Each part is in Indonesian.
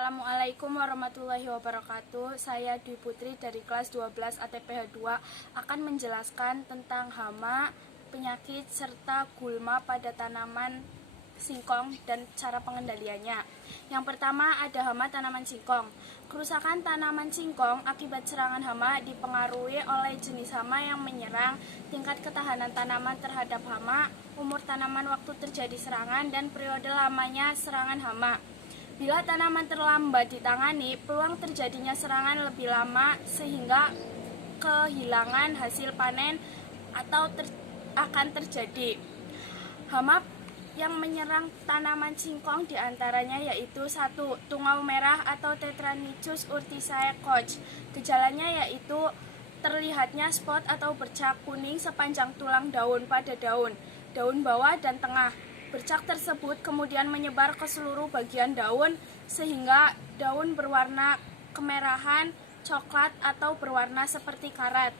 Assalamualaikum warahmatullahi wabarakatuh. Saya Dwi Putri dari kelas 12 ATPH 2 akan menjelaskan tentang hama, penyakit, serta gulma pada tanaman singkong dan cara pengendaliannya. Yang pertama ada hama tanaman singkong. Kerusakan tanaman singkong akibat serangan hama dipengaruhi oleh jenis hama yang menyerang, tingkat ketahanan tanaman terhadap hama, umur tanaman waktu terjadi serangan, dan periode lamanya serangan hama. Bila tanaman terlambat ditangani, peluang terjadinya serangan lebih lama sehingga kehilangan hasil panen akan terjadi. Hama yang menyerang tanaman singkong diantaranya yaitu 1. Tungau merah atau Tetranychus urticae Koch. Gejalanya yaitu terlihatnya spot atau bercak kuning sepanjang tulang daun pada daun bawah dan tengah. Bercak tersebut kemudian menyebar ke seluruh bagian daun sehingga daun berwarna kemerahan, coklat atau berwarna seperti karat.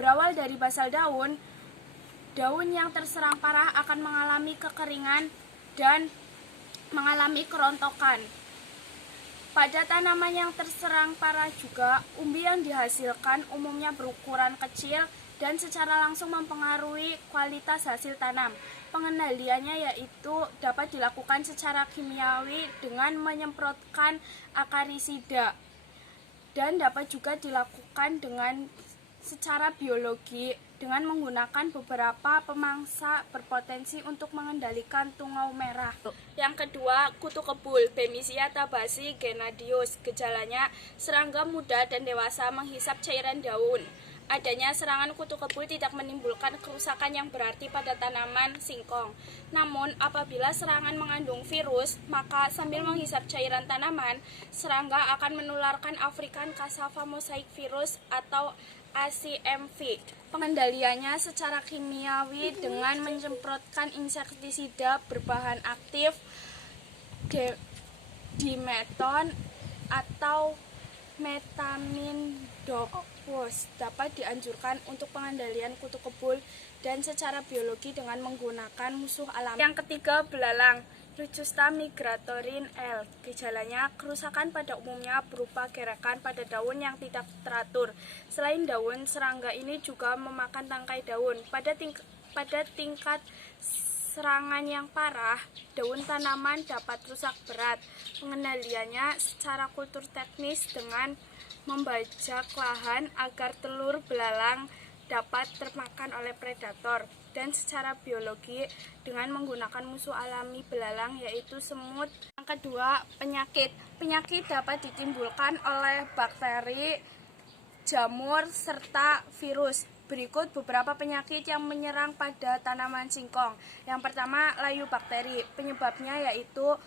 Berawal dari basal daun yang terserang parah akan mengalami kekeringan dan mengalami kerontokan. Pada tanaman yang terserang parah juga, umbi yang dihasilkan umumnya berukuran kecil dan secara langsung mempengaruhi kualitas hasil tanam. Pengendaliannya yaitu dapat dilakukan secara kimiawi dengan menyemprotkan akarisida dan dapat juga dilakukan dengan secara biologi dengan menggunakan beberapa pemangsa berpotensi untuk mengendalikan tungau merah. Yang kedua, kutu kebul, Bemisia tabasi genadius. Gejalanya serangga muda dan dewasa menghisap cairan daun. Adanya serangan kutu kebul tidak menimbulkan kerusakan yang berarti pada tanaman singkong. Namun, apabila serangan mengandung virus, maka sambil menghisap cairan tanaman, serangga akan menularkan African Cassava Mosaic Virus atau ACMV. Pengendaliannya secara kimiawi dengan menyemprotkan insektisida berbahan aktif dimeton atau metamindopos. Dapat dianjurkan untuk pengendalian kutu kebul dan secara biologi dengan menggunakan musuh alami. Yang ketiga, belalang, Locusta migratorin L. Gejalanya kerusakan pada umumnya berupa gerakan pada daun yang tidak teratur. Selain daun, serangga ini juga memakan tangkai daun. Pada tingkat serangan yang parah, daun tanaman dapat rusak berat. Pengendaliannya secara kultur teknis dengan membajak lahan agar telur belalang dapat termakan oleh predator, dan secara biologi dengan menggunakan musuh alami belalang yaitu semut. Yang kedua, penyakit. Penyakit dapat ditimbulkan oleh bakteri, jamur, serta virus. Berikut beberapa penyakit yang menyerang pada tanaman singkong. Yang pertama, layu bakteri. Penyebabnya yaitu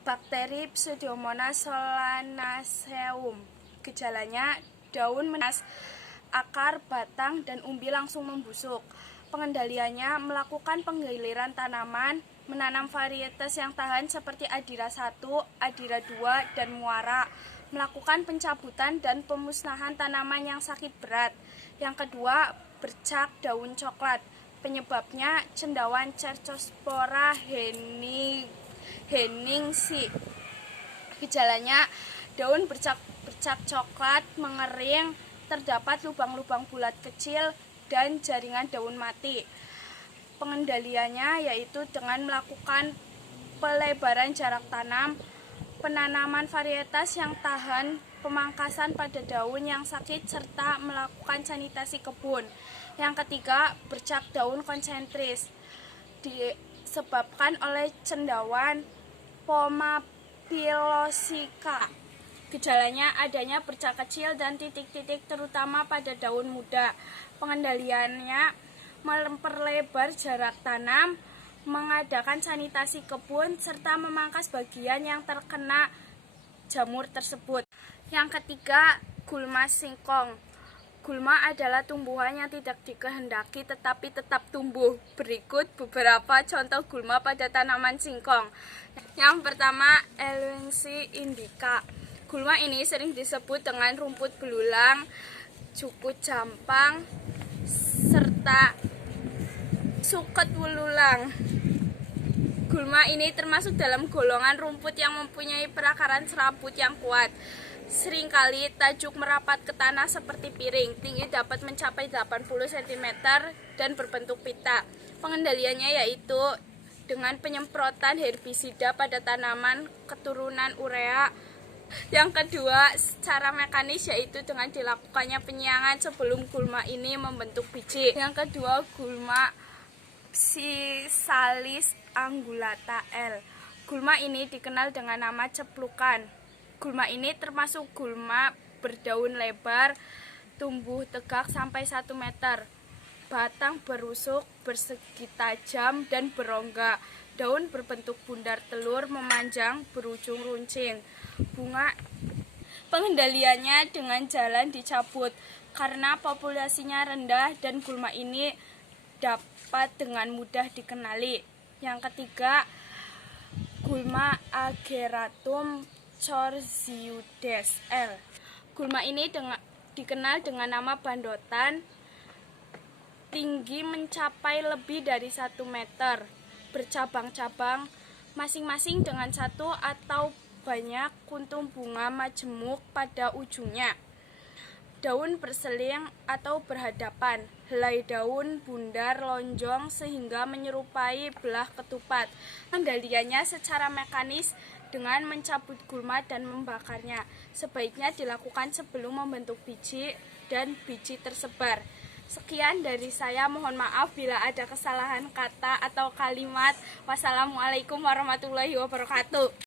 bakteri Pseudomonas solanaceum. Gejalanya daun menas, akar, batang, dan umbi langsung membusuk. Pengendaliannya melakukan penggiliran tanaman, menanam varietas yang tahan seperti Adira 1, Adira 2, dan Muara, melakukan pencabutan dan pemusnahan tanaman yang sakit berat. Yang kedua, bercak daun coklat. Penyebabnya cendawan Cercospora henningsi. Gejalanya daun bercak coklat, mengering, terdapat lubang-lubang bulat kecil, dan jaringan daun mati. Pengendaliannya yaitu dengan melakukan pelebaran jarak tanam, penanaman varietas yang tahan, pemangkasan pada daun yang sakit, serta melakukan sanitasi kebun. Yang ketiga, bercak daun konsentris. Disebabkan oleh cendawan Pomapilosica. Gejalanya adanya bercak kecil dan titik-titik terutama pada daun muda. Pengendaliannya memperlebar jarak tanam, mengadakan sanitasi kebun, serta memangkas bagian yang terkena jamur tersebut. Yang ketiga, gulma singkong. Gulma adalah tumbuhan yang tidak dikehendaki tetapi tetap tumbuh. Berikut beberapa contoh gulma pada tanaman singkong. Yang pertama, Eleusis indica. Gulma ini sering disebut dengan rumput belulang, cukut jampang, serta suket wululang. Gulma ini termasuk dalam golongan rumput yang mempunyai perakaran serabut yang kuat. Seringkali tajuk merapat ke tanah seperti piring, tinggi dapat mencapai 80 cm dan berbentuk pita. Pengendaliannya yaitu dengan penyemprotan herbisida pada tanaman keturunan urea. Yang kedua, secara mekanis yaitu dengan dilakukannya penyiangan sebelum gulma ini membentuk biji. Yang kedua, gulma Physalis angulata L. Gulma ini dikenal dengan nama ceplukan. Gulma ini termasuk gulma berdaun lebar, tumbuh tegak sampai 1 meter. Batang berusuk, bersegi tajam, dan berongga. Daun berbentuk bundar telur memanjang berujung runcing. Bunga pengendaliannya dengan jalan dicabut karena populasinya rendah dan gulma ini dapat dengan mudah dikenali. Yang ketiga, gulma Ageratum Chorziudes L. Gulma ini dikenal dengan nama bandotan, tinggi mencapai lebih dari 1 meter, bercabang-cabang, masing-masing dengan 1 atau banyak kuntum bunga majemuk pada ujungnya. Daun berseling atau berhadapan, helai daun bundar lonjong sehingga menyerupai belah ketupat. Pengendaliannya secara mekanis dengan mencabut gulma dan membakarnya. Sebaiknya dilakukan sebelum membentuk biji dan biji tersebar. Sekian dari saya, mohon maaf bila ada kesalahan kata atau kalimat. Wassalamualaikum warahmatullahi wabarakatuh.